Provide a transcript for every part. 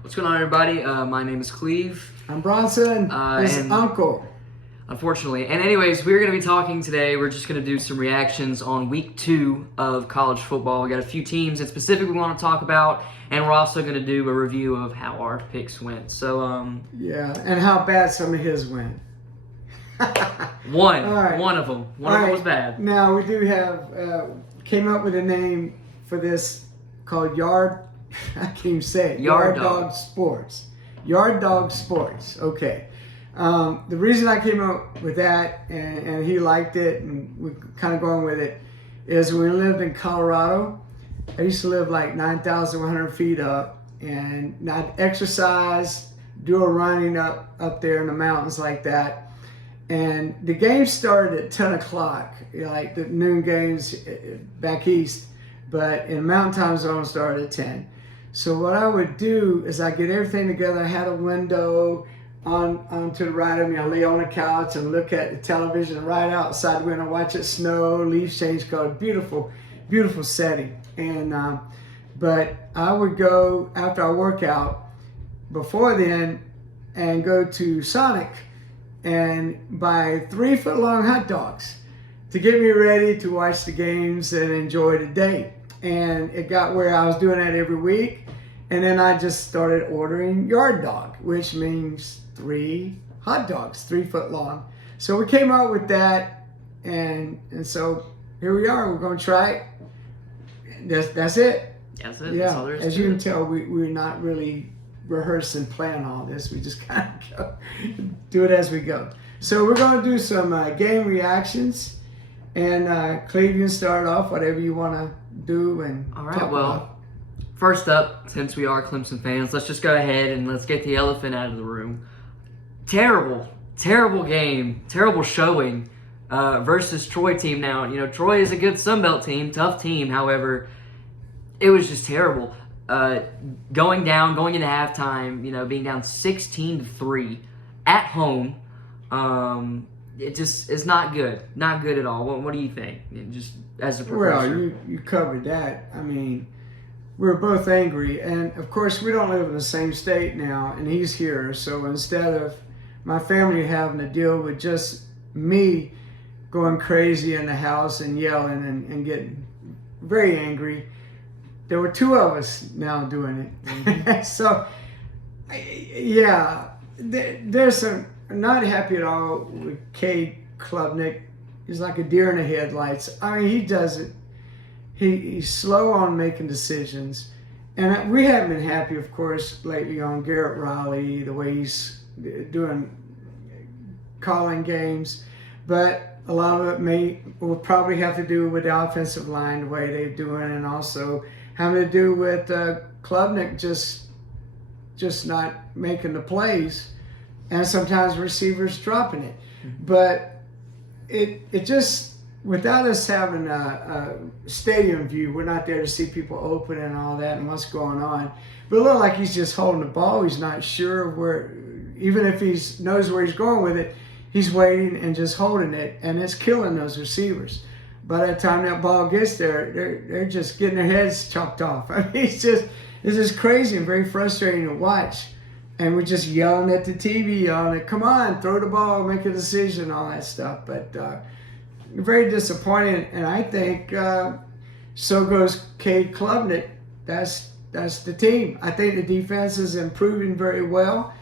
What's going on, everybody? My name is Cleve. I'm Bronson. His uncle. Unfortunately. And anyways, we're going to be talking today. We're just going to do some reactions on week 2 of college football. We got a few teams in specific we want to talk about, and we're also going to do a review of how our picks went. So, yeah, and how bad some of his went. One of them. One of them was bad. Now, we do have, came up with a name for this called I can't even say it. YardDogSports. YardDogSports. Okay. The reason I came up with that, and he liked it, and we're kind of going with it, is when we lived in Colorado. I used to live like 9,100 feet up, and I'd exercise, do a running up there in the mountains like that. And the games started at 10 o'clock, like the noon games back east, but in Mountain Time Zone started at 10. So what I would do is I get everything together. I had a window on to the right of me. I lay on the couch and look at the television right outside the window, watch it snow, leaves change color. Beautiful, beautiful setting. And but I would go after I work out before then and go to Sonic and buy 3-foot-long hot dogs to get me ready to watch the games and enjoy the day. And it got where I was doing that every week. And then I just started ordering Yard Dog, which means 3 hot dogs, 3 foot long. So we came out with that, and so here we are. We're going to try it. That's it. That's it. Yeah. That's all there is As to you it. can tell, we're not really rehearsing, plan all this. We just kind of go, do it as we go. So we're going to do some game reactions, and Cleve, you can start off whatever you want to do and all right. talk Well, about. first up, since we are Clemson fans, let's just go ahead and let's get the elephant out of the room. Terrible game, terrible showing versus Troy team. Now, you know, Troy is a good Sun Belt team, tough team. However, it was just terrible. Going into halftime, you know, being down 16-3 at home, it just is not good. Not good at all. What do you think? Just as a professor. Well, you covered that. I mean, we were both angry, and of course we don't live in the same state now, and he's here. So instead of my family having to deal with just me going crazy in the house and yelling and getting very angry, there were 2 of us now doing it. Mm-hmm. So, yeah, there's some, I'm not happy at all with Cade Klubnik. He's like a deer in the headlights. I mean, he does it. He's slow on making decisions. And we haven't been happy, of course, lately on Garrett Riley, the way he's calling games. But a lot of it will probably have to do with the offensive line, the way they're doing, and also having to do with Klubnik just not making the plays, and sometimes receivers dropping it. Mm-hmm. But it just, without us having a stadium view, we're not there to see people open and all that and what's going on. But it looked like he's just holding the ball. He's not sure where, even if he knows where he's going with it, he's waiting and just holding it, and it's killing those receivers. By the time that ball gets there, they're just getting their heads chopped off. I mean, it's just crazy and very frustrating to watch. And we're just yelling at the TV, yelling, come on, throw the ball, make a decision, all that stuff. But very disappointing, and I think so goes Cade Klubnik. That's the team. I think the defense is improving very well.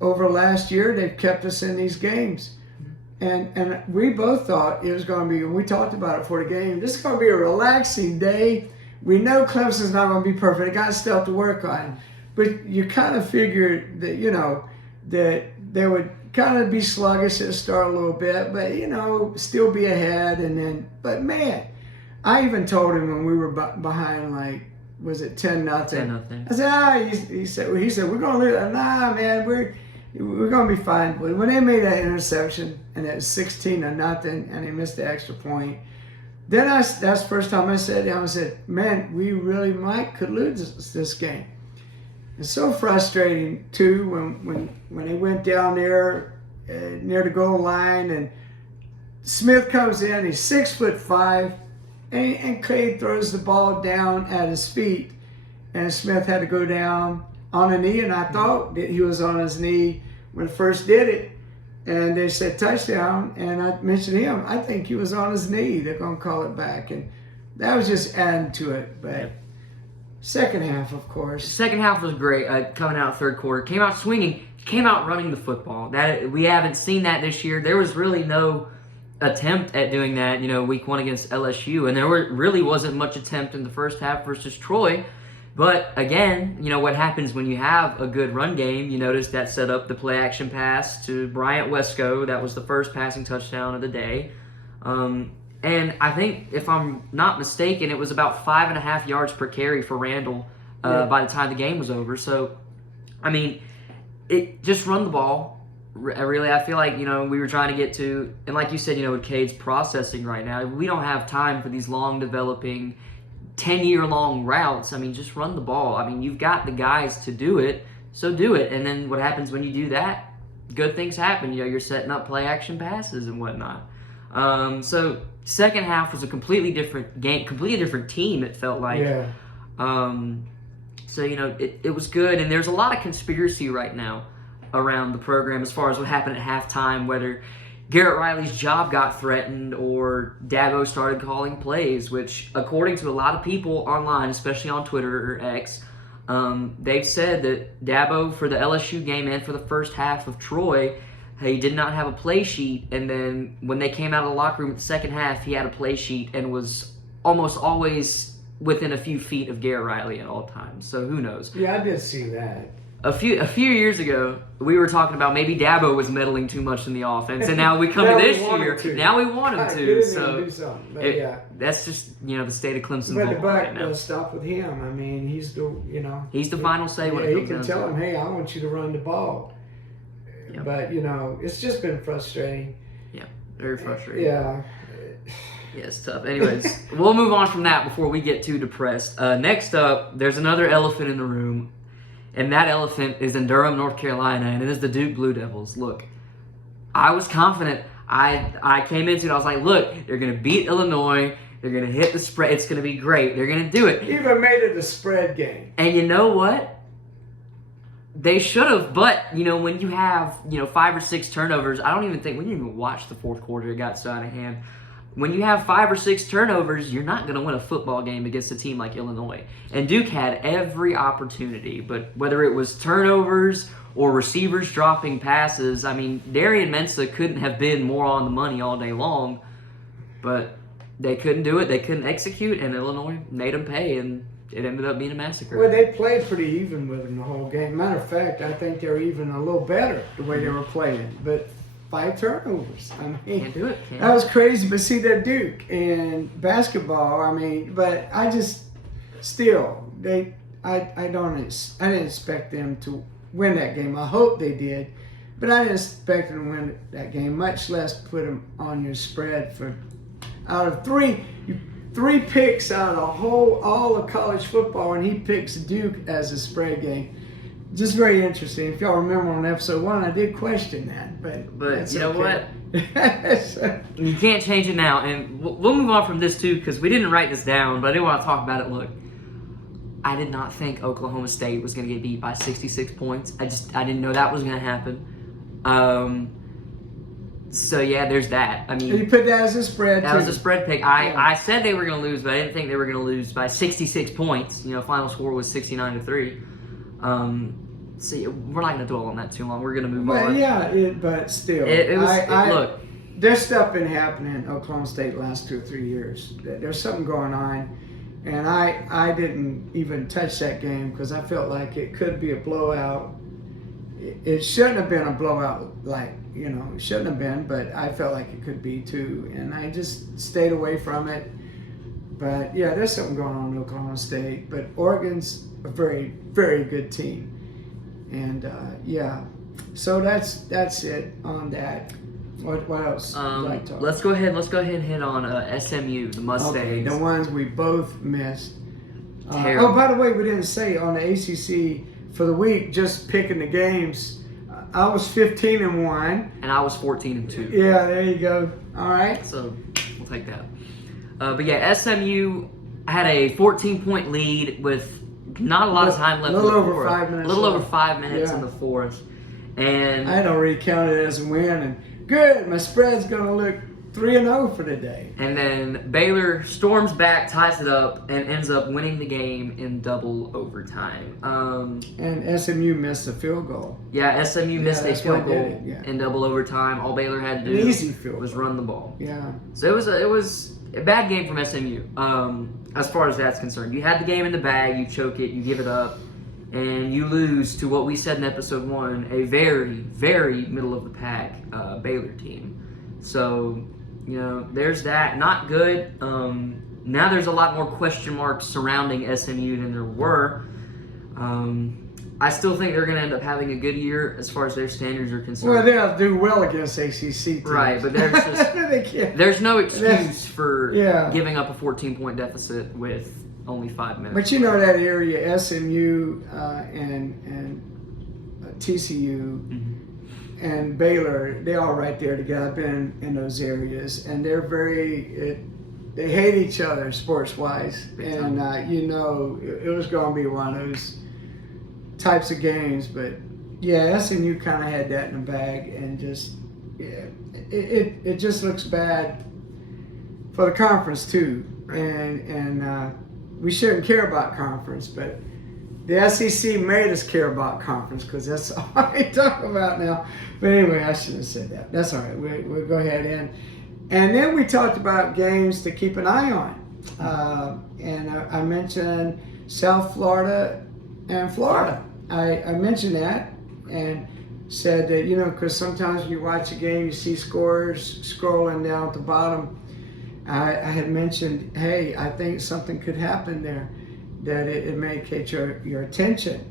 Over last year, they've kept us in these games. And we both thought it was going to be, and we talked about it for the game, this is going to be a relaxing day. We know Clemson's not going to be perfect. They got stuff to work on. But you kind of figured that, you know, that they would kind of be sluggish at the start a little bit, but, you know, still be ahead. And then, but man, I even told him when we were behind, like, was it 10-0? 10-0. I said, he said, we're going to lose. Nah, man, we're going to be fine. But when they made that interception and it was 16-0 and they missed the extra point, then that's the first time I said to him, I said, man, we really could lose this game. It's so frustrating too when they went down there near the goal line and Smith comes in, he's 6'5", and Cade throws the ball down at his feet, and Smith had to go down on a knee, and I thought that he was on his knee when he first did it. And they said touchdown, and I mentioned him. I think he was on his knee. They're going to call it back. And that was just adding to it. But second half, of course. Second half was great. Coming out third quarter. Came out swinging. Came out running the football. That we haven't seen that this year. There was really no attempt at doing that, week 1 against LSU. And there really wasn't much attempt in the first half versus Troy. But again, what happens when you have a good run game? You notice that set up the play-action pass to Bryant Wesco. That was the first passing touchdown of the day. And I think, if I'm not mistaken, it was about 5.5 yards per carry for Randall by the time the game was over. So, it just run the ball. Really, I feel like, we were trying to get to, and like you said, with Cade's processing right now, we don't have time for these long developing 10-year-long routes. Just run the ball. You've got the guys to do it, so do it. And then what happens when you do that? Good things happen. You're setting up play-action passes and whatnot. So second half was a completely different game, completely different team, it felt like. Yeah. So, it was good. And there's a lot of conspiracy right now around the program as far as what happened at halftime, whether Garrett Riley's job got threatened or Dabo started calling plays, which, according to a lot of people online, especially on Twitter or X, they've said that Dabo, for the LSU game and for the first half of Troy, he did not have a play sheet. And then when they came out of the locker room at the second half, he had a play sheet and was almost always within a few feet of Garrett Riley at all times. So who knows? Yeah, I did see that. A few years ago, we were talking about maybe Dabo was meddling too much in the offense, and now we come to this year. Now we want him to. So do something. But that's just the state of Clemson but the football buck right now. will stop with him. He's the he's the final say when it comes down to it. He can tell him, hey, I want you to run the ball. Yep. But it's just been frustrating. Yeah, very frustrating. Yeah. Yeah, it's tough. Anyways, we'll move on from that before we get too depressed. Next up, there's another elephant in the room. And that elephant is in Durham, North Carolina, and it is the Duke Blue Devils. Look, I was confident. I came into it, I was like, look, they're going to beat Illinois. They're going to hit the spread. It's going to be great. They're going to do it. Even made it a spread game. And you know what? They should have, but, when you have, 5 or 6 turnovers, I don't even think, we didn't even watch the fourth quarter. It got so out of hand. When you have 5 or 6 turnovers, you're not going to win a football game against a team like Illinois. And Duke had every opportunity, but whether it was turnovers or receivers dropping passes, Darian Mensah couldn't have been more on the money all day long, but they couldn't do it. They couldn't execute, and Illinois made them pay, and it ended up being a massacre. Well, they played pretty even with them the whole game. Matter of fact, I think they're even a little better the way they were playing, but 5 turnovers. Can't do it. That was crazy. But see, they're Duke in basketball. But I just still I didn't expect them to win that game. I hope they did, but I didn't expect them to win that game. Much less put them on your spread for out of 3 picks out of all of college football, and he picks Duke as a spread game. Just very interesting. If y'all remember on episode 1, I did question that, but you know okay. what? You can't change it now, and we'll move on from this too because we didn't write this down, but I did want to talk about it. Look, I did not think Oklahoma State was going to get beat by 66 points. I didn't know that was going to happen. So yeah, there's that. You put that as a spread. That was a spread pick. I said they were going to lose, but I didn't think they were going to lose by 66 points. Final score was 69-3. See, we're not going to dwell on that too long. We're going to move on. Yeah, but still. Look. There's stuff been happening in Oklahoma State the last 2 or 3 years. There's something going on, and I didn't even touch that game because I felt like it could be a blowout. It shouldn't have been a blowout, it shouldn't have been, but I felt like it could be too, and I just stayed away from it. But yeah, there's something going on in Oklahoma State, but Oregon's a very, very good team. And so that's it on that. What else would you like to talk let's go ahead and hit on SMU, the Mustangs. Okay, the ones we both missed. Terrible. By the way, we didn't say on the ACC for the week, just picking the games. I was 15-1. And I was 14-2. Yeah, there you go. All right. So we'll take that. But yeah, SMU had a 14-point lead with not a lot of time left in the little over fourth. 5 minutes A little over left. 5 minutes Yeah. in the fourth. And I had already counted it as a win, and good, my spread's going to look 3-0 for the day. And then Baylor storms back, ties it up, and ends up winning the game in double overtime. And SMU missed a field goal. Yeah, SMU missed a that's field what did goal it, yeah. in double overtime. All Baylor had to An do easy field was goal. run the ball. Yeah. So it was a bad game from SMU. As far as that's concerned, you had the game in the bag, you choke it, you give it up, and you lose to what we said in episode 1, a very, very middle of the pack Baylor team. So, there's that. Not good. Now there's a lot more question marks surrounding SMU than there were. I still think they're going to end up having a good year as far as their standards are concerned. Well, they'll do well against ACC teams. Right, but there's just they can't. there's no excuse for Yeah. giving up a 14-point deficit with only 5 minutes. But you know that area, SMU and TCU Mhm. and Baylor, they're all right there together. I've been in those areas, and they're they hate each other sports-wise. Big And, it was going to be one of those types of games. But, yeah, SMU kind of had that in the bag, and just, yeah, it just looks bad for the conference, too. And we shouldn't care about conference, but the SEC made us care about conference because that's all I talk about now. But anyway, I shouldn't have said that. That's all right. We'll go ahead and then we talked about games to keep an eye on. And I mentioned South Florida and Florida. I mentioned that and said that, because sometimes when you watch a game, you see scores scrolling down at the bottom. I had mentioned, hey, I think something could happen there, that it may catch your attention.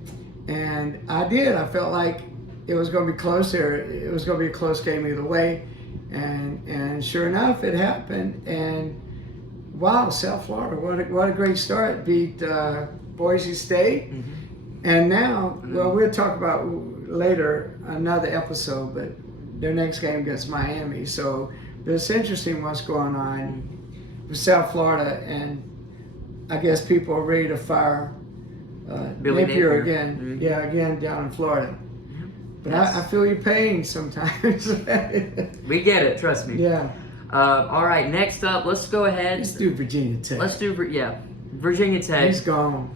And I did. I felt like it was going to be close there. It was going to be a close game either way. And sure enough, it happened. And wow, South Florida, what a great start. Beat Boise State. Mhm. And now, well, we'll talk about later another episode, but their next game against Miami. So it's interesting what's going on with South Florida, and I guess people are ready to fire Billy Napier again. Mhm. Yeah, again down in Florida. But Yes. I feel your pain sometimes. We get it, trust me. Yeah. All right, next up, let's go ahead. Let's do Virginia Tech. Virginia Tech. He's gone.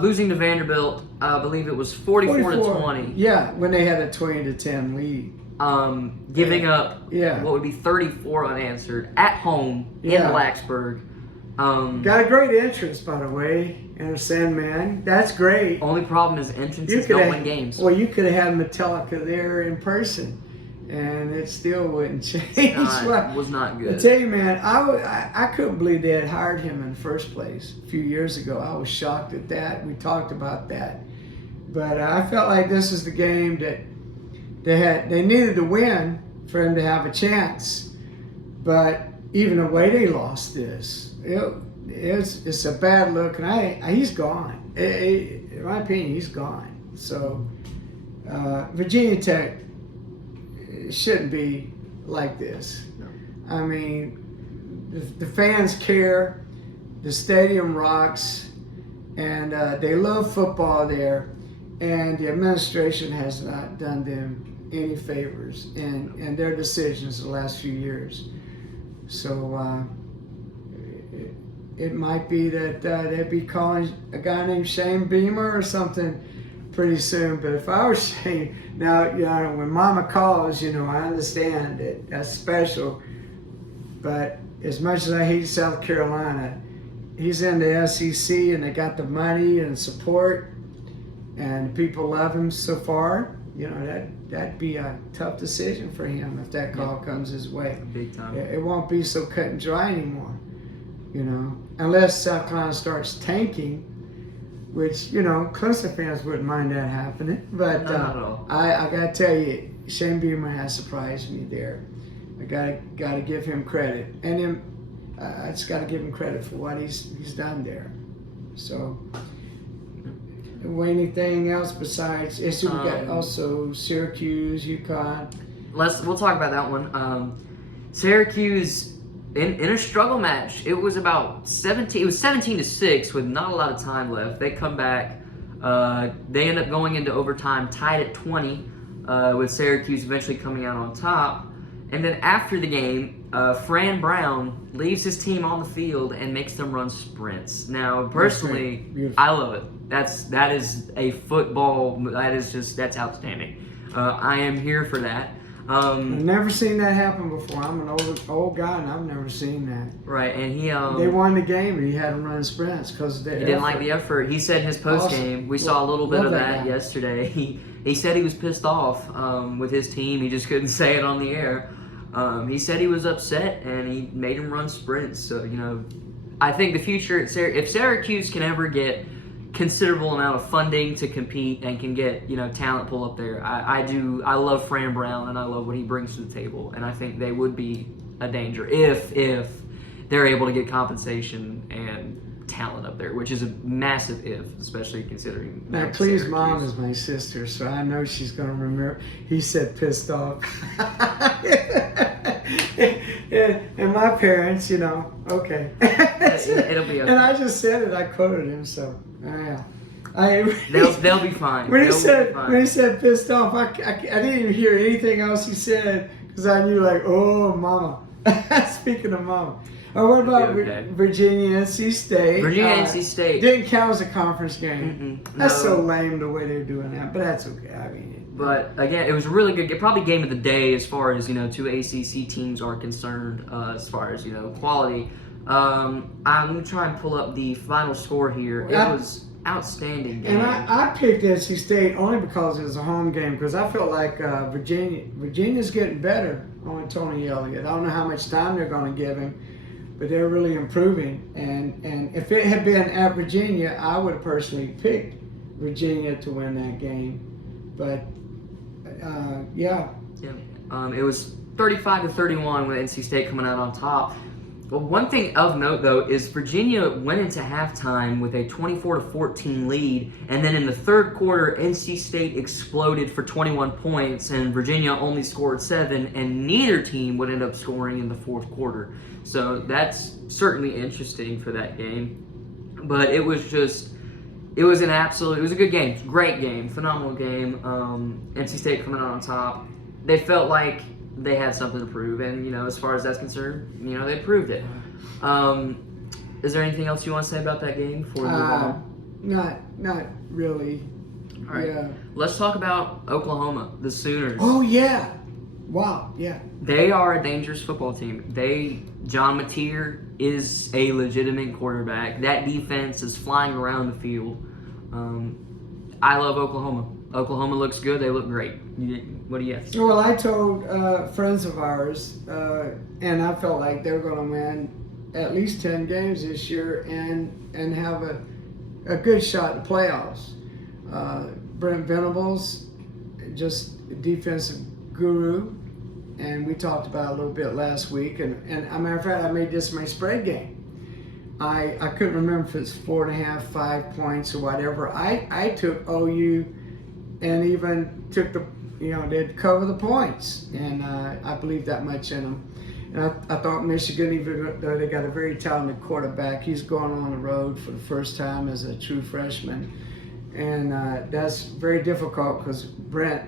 Losing to Vanderbilt, I believe it was 44-20. Yeah, when they had a 20-10 lead. Giving up Yeah. what would be 34 unanswered at home in Yeah. Blacksburg. Got a great entrance, by the way, and Sandman. That's great. Only problem is entrances don't win games. Well, you could have had Metallica there in person, and it still wouldn't change. Was not I good. tell you, man, I couldn't believe they had hired him in the first place a few years ago. I was shocked at that. We talked about that. But I felt like this is the game that they needed to win for him to have a chance. But even the way they lost this, it's a bad look, and he's gone. In my opinion, he's gone. So Virginia Tech shouldn't be like this. No. I mean, the fans care, the stadium rocks, and they love football there, and the administration has not done them any favors in their decisions the last few years. So it might be that they'd be calling a guy named Shane Beamer or something pretty soon. But if I was Shane, now, when Mama calls, I understand that that's special. But as much as I hate South Carolina, he's in the SEC, and they got the money and support, and people love him so far. That'd be a tough decision for him if that call comes his way. Big time. It won't be so cut and dry anymore, unless South Carolina starts tanking, which, Clemson fans wouldn't mind that happening. But Not at all. I got to tell you, Shane Beamer has surprised me there. I got to give him credit. And then I just got to give him credit for what he's done there. So, anything else besides, we got also Syracuse, UConn. We'll talk about that one. Syracuse in a struggle match. It was about 17. It was 17-6 with not a lot of time left. They come back. They end up going into overtime, tied at 20, with Syracuse eventually coming out on top. And then after the game, Fran Brown leaves his team on the field and makes them run sprints. Now, personally, I love it. That is a football. That's outstanding. I am here for that. I've never seen that happen before. I'm an old guy, and I've never seen that. Right, and they won the game, and he had them run sprints because he didn't like the effort. He said in his post game, we saw a little bit of that yesterday. He said he was pissed off with his team. He just couldn't say it on the air. He said he was upset, and he made him run sprints. So, I think the future, if Syracuse can ever get considerable amount of funding to compete and can get, talent pull up there, I love Fran Brown, and I love what he brings to the table. And I think they would be a danger if they're able to get compensation and talent up there, which is a massive if, especially considering now Clee's mom is my sister, so I know she's going to remember. He said pissed off. And my parents, okay. It'll be okay. And I just said it. I quoted him, so yeah. They'll be fine. When he said pissed off, I didn't even hear anything else he said because I knew, like, oh, mama. Speaking of mama. Oh, what about Virginia, NC State? Virginia, NC State. Didn't count as a conference game. That's so lame the way they're doing that, but that's okay. I mean, but again, it was a really good, probably game of the day as far as, two ACC teams are concerned, as far as, quality. I'm going to try and pull up the final score here. It was outstanding game. And I picked NC State only because it was a home game, because I felt like Virginia's getting better on Tony Elliott. I don't know how much time they're going to give him, but they're really improving. And if it had been at Virginia, I would have personally picked Virginia to win that game. But yeah. It was 35-31 with NC State coming out on top. Well, one thing of note, though, is Virginia went into halftime with a 24-14 lead, and then in the third quarter, NC State exploded for 21 points, and Virginia only scored 7, and neither team would end up scoring in the fourth quarter. So that's certainly interesting for that game. But it was a good game, great game, phenomenal game. NC State coming out on top. They felt like they had something to prove, and as far as that's concerned, they proved it. Is there anything else you want to say about that game before we move on? Not really. All right. Yeah. Let's talk about Oklahoma, the Sooners. Oh yeah, wow, yeah. They are a dangerous football team. John Mateer is a legitimate quarterback. That defense is flying around the field. I love Oklahoma. Oklahoma looks good. They look great. What do you have to say? Well, I told friends of ours, and I felt like they were going to win at least 10 games this year and have a good shot at the playoffs. Brent Venables, just a defensive guru, and we talked about it a little bit last week. And as a matter of fact, I made this my spread game. I couldn't remember if it's 4.5, 5 points or whatever. I took OU and even took they'd cover the points, and I believe that much in them. And I thought Michigan, even though they got a very talented quarterback, he's going on the road for the first time as a true freshman, and that's very difficult because Brent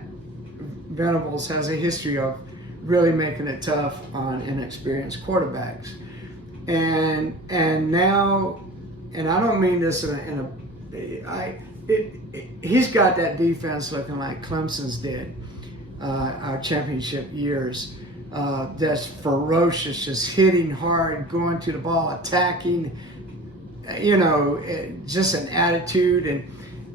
Venables has a history of really making it tough on inexperienced quarterbacks. And now, and I don't mean this he's got that defense looking like Clemson's did our championship years. That's ferocious, just hitting hard, going to the ball, attacking, just an attitude.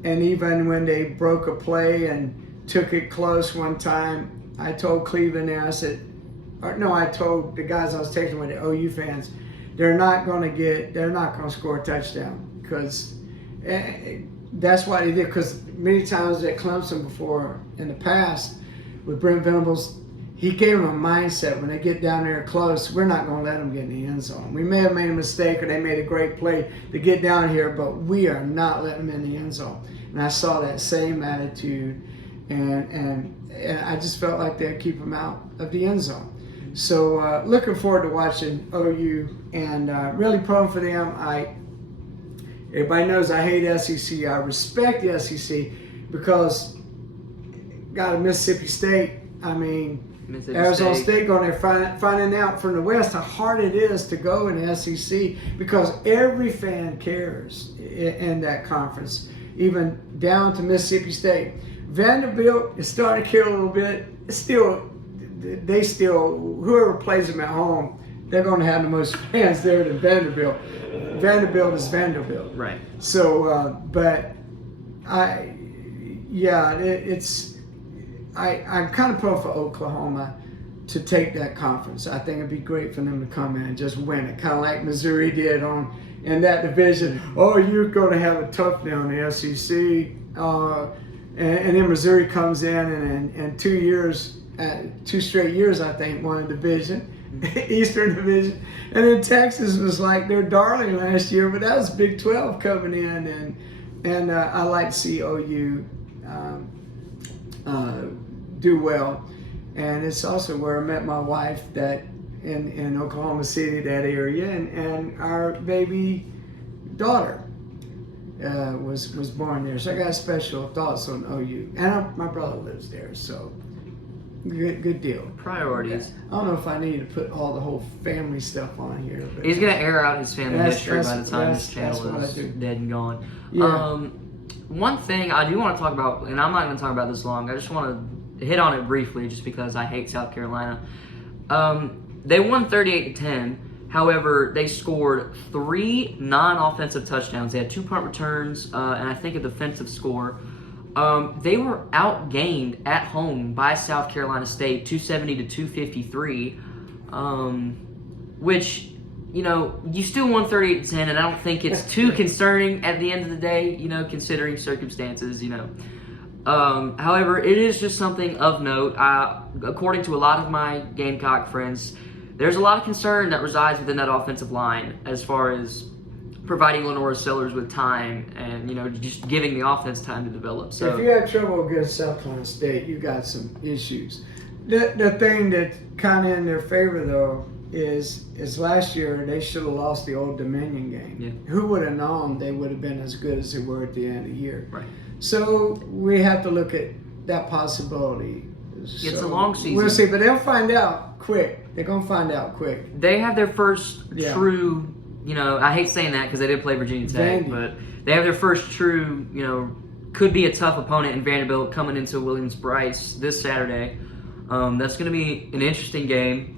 And even when they broke a play and took it close one time, I told Cleveland there, I told the guys I was taking with the OU fans, they're not going to score a touchdown, because that's why they did. Because many times at Clemson before in the past with Brent Venables, he gave them a mindset when they get down there close, we're not going to let them get in the end zone. We may have made a mistake or they made a great play to get down here, but we are not letting them in the end zone. And I saw that same attitude, and I just felt like they'd keep them out of the end zone. So looking forward to watching OU, and really pulling for them. Everybody knows I hate SEC. I respect the SEC because got a Mississippi State. I mean, Arizona State going there, finding out from the West how hard it is to go in the SEC because every fan cares in that conference, even down to Mississippi State. Vanderbilt is starting to care a little bit. Whoever plays them at home, they're going to have the most fans there than Vanderbilt. Vanderbilt is Vanderbilt. Right. So, but I'm kind of pulling for Oklahoma to take that conference. I think it'd be great for them to come in and just win it, kind of like Missouri did in that division. Oh, you're going to have a tough day on the SEC, and then Missouri comes in and 2 straight years, I think, won a division. Eastern Division, and then Texas was like their darling last year, but that was Big 12 coming in, and I like to see OU do well, and it's also where I met my wife that in Oklahoma City, that area, and our baby daughter was born there, so I got special thoughts on OU, and my brother lives there, so. Good deal. Priorities. I don't know if I need to put all the whole family stuff on here. But he's going to air out his family history by the time this channel is dead and gone. Yeah. One thing I do want to talk about, and I'm not going to talk about this long, I just want to hit on it briefly just because I hate South Carolina. They won 38-10. However, they scored 3 non-offensive touchdowns. They had 2 punt returns and I think a defensive score. They were outgained at home by South Carolina State, 270-253, which, you still won 38-10, and I don't think it's too concerning at the end of the day, considering circumstances, However, it is just something of note. According to a lot of my Gamecock friends, there's a lot of concern that resides within that offensive line as far as providing Lenora Sellers with time and, just giving the offense time to develop. So if you have trouble against South Carolina State, you got some issues. The thing that kind of in their favor, though, is last year they should have lost the Old Dominion game. Yeah. Who would have known they would have been as good as they were at the end of the year? Right. So we have to look at that possibility. It's a long season. We'll see, but they'll find out quick. They're going to find out quick. They have their first true... I hate saying that because they did play Virginia Tech, but they have their first true, could be a tough opponent in Vanderbilt coming into Williams-Brice this Saturday. That's going to be an interesting game.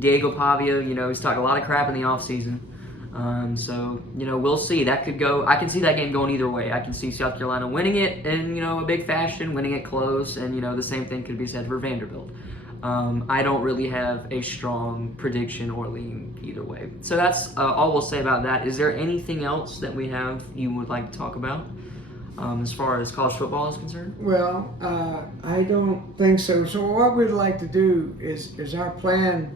Diego Pavia, he's talked a lot of crap in the offseason. So, we'll see. That could go. I can see that game going either way. I can see South Carolina winning it in, a big fashion, winning it close, and, the same thing could be said for Vanderbilt. I don't really have a strong prediction or lean either way. So that's all we'll say about that. Is there anything else that we have you would like to talk about as far as college football is concerned? Well, I don't think so. So what we'd like to do is our plan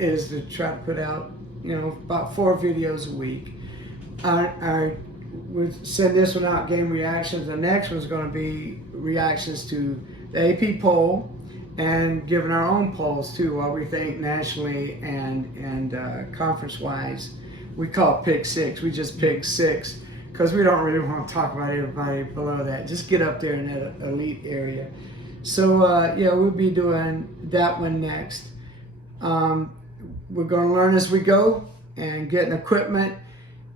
is to try to put out, about 4 videos a week. I would send this one out, game reactions. The next one's going to be reactions to the AP poll, and giving our own polls too, what we think nationally and conference-wise. We call it Pick 6. We just pick 6 because we don't really want to talk about everybody below that. Just get up there in that elite area. So we'll be doing that one next. We're going to learn as we go and getting equipment,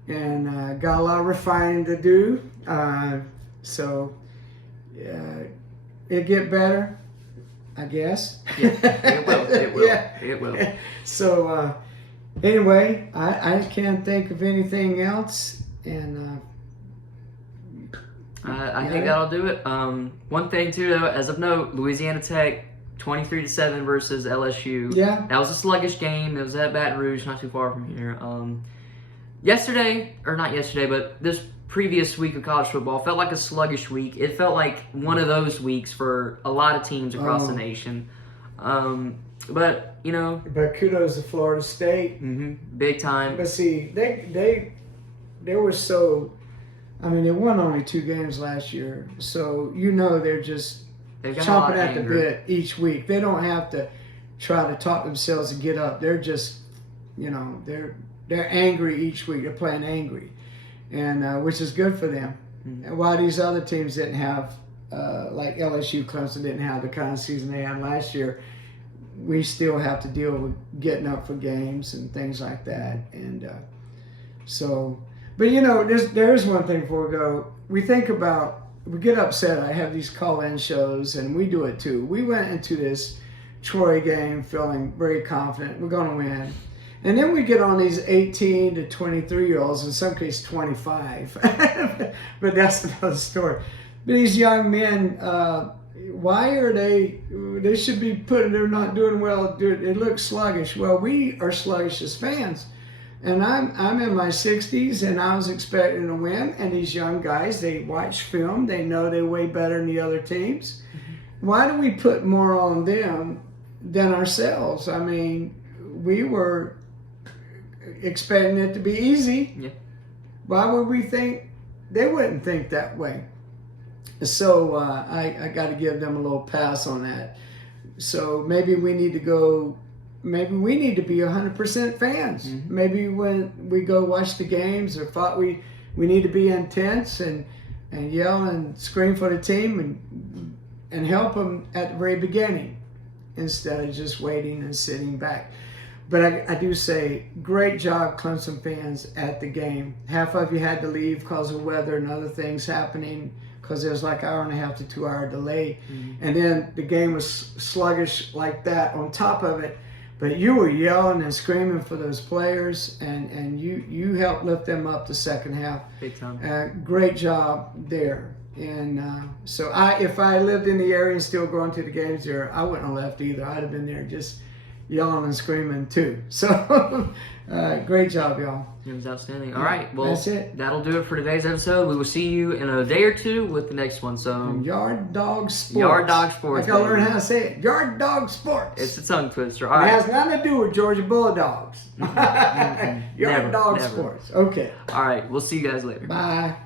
and got a lot of refining to do. It'll get better, I guess. Yeah, it will. It will. Yeah. It will. So anyway, I can't think of anything else, and I think that'll do it. One thing too, though, as of note, Louisiana Tech 23-7 versus LSU. Yeah, that was a sluggish game. It was at Baton Rouge, not too far from here. Not yesterday, but this previous week of college football felt like a sluggish week. It felt like one of those weeks for a lot of teams across the nation. But kudos to Florida State. Big time. But see, they were so. I mean, they won only 2 games last year, so they're just chomping at the bit each week. They don't have to try to talk themselves to get up. They're just, they're angry each week. They're playing angry, and which is good for them. Mm-hmm. And while these other teams didn't have, like LSU, Clemson didn't have the kind of season they had last year, we still have to deal with getting up for games and things like that. And but there's one thing before we go. We get upset. I have these call-in shows, and we do it too. We went into this Troy game feeling very confident. We're going to win. And then we get on these 18 to 23-year-olds, in some cases 25. But that's another story. But these young men, why are they should be they're not doing well. It looks sluggish. Well, we are sluggish as fans. And I'm in my 60s, and I was expecting to win. And these young guys, they watch film. They know they're way better than the other teams. Mm-hmm. Why do we put more on them than ourselves? I mean, we were expecting it to be easy. Yeah. Why would we think they wouldn't think that way? So I got to give them a little pass on that. So maybe we need to go. Maybe we need to be 100% fans. Mm-hmm. Maybe when we go watch the games or thought we need to be intense and yell and scream for the team and help them at the very beginning instead of just waiting and sitting back. But I do say, great job, Clemson fans, at the game. Half of you had to leave because of weather and other things happening, because there was like 1.5 to 2 hour delay. Mm-hmm. And then the game was sluggish like that on top of it. But you were yelling and screaming for those players, and you helped lift them up the second half. Big time. Great job there. And so if I lived in the area and still going to the games there, I wouldn't have left either. I'd have been there just yelling and screaming too. So great job, y'all. It was outstanding. All right, well, that's it. That'll do it for today's episode. We will see you in a day or two with the next one. So YardDogSports. YardDogSports. I gotta learn how to say it. YardDogSports. It's a tongue twister. All right. It has nothing to do with Georgia Bulldogs. Mm-hmm. YardDogSports. Okay. All right. We'll see you guys later. Bye.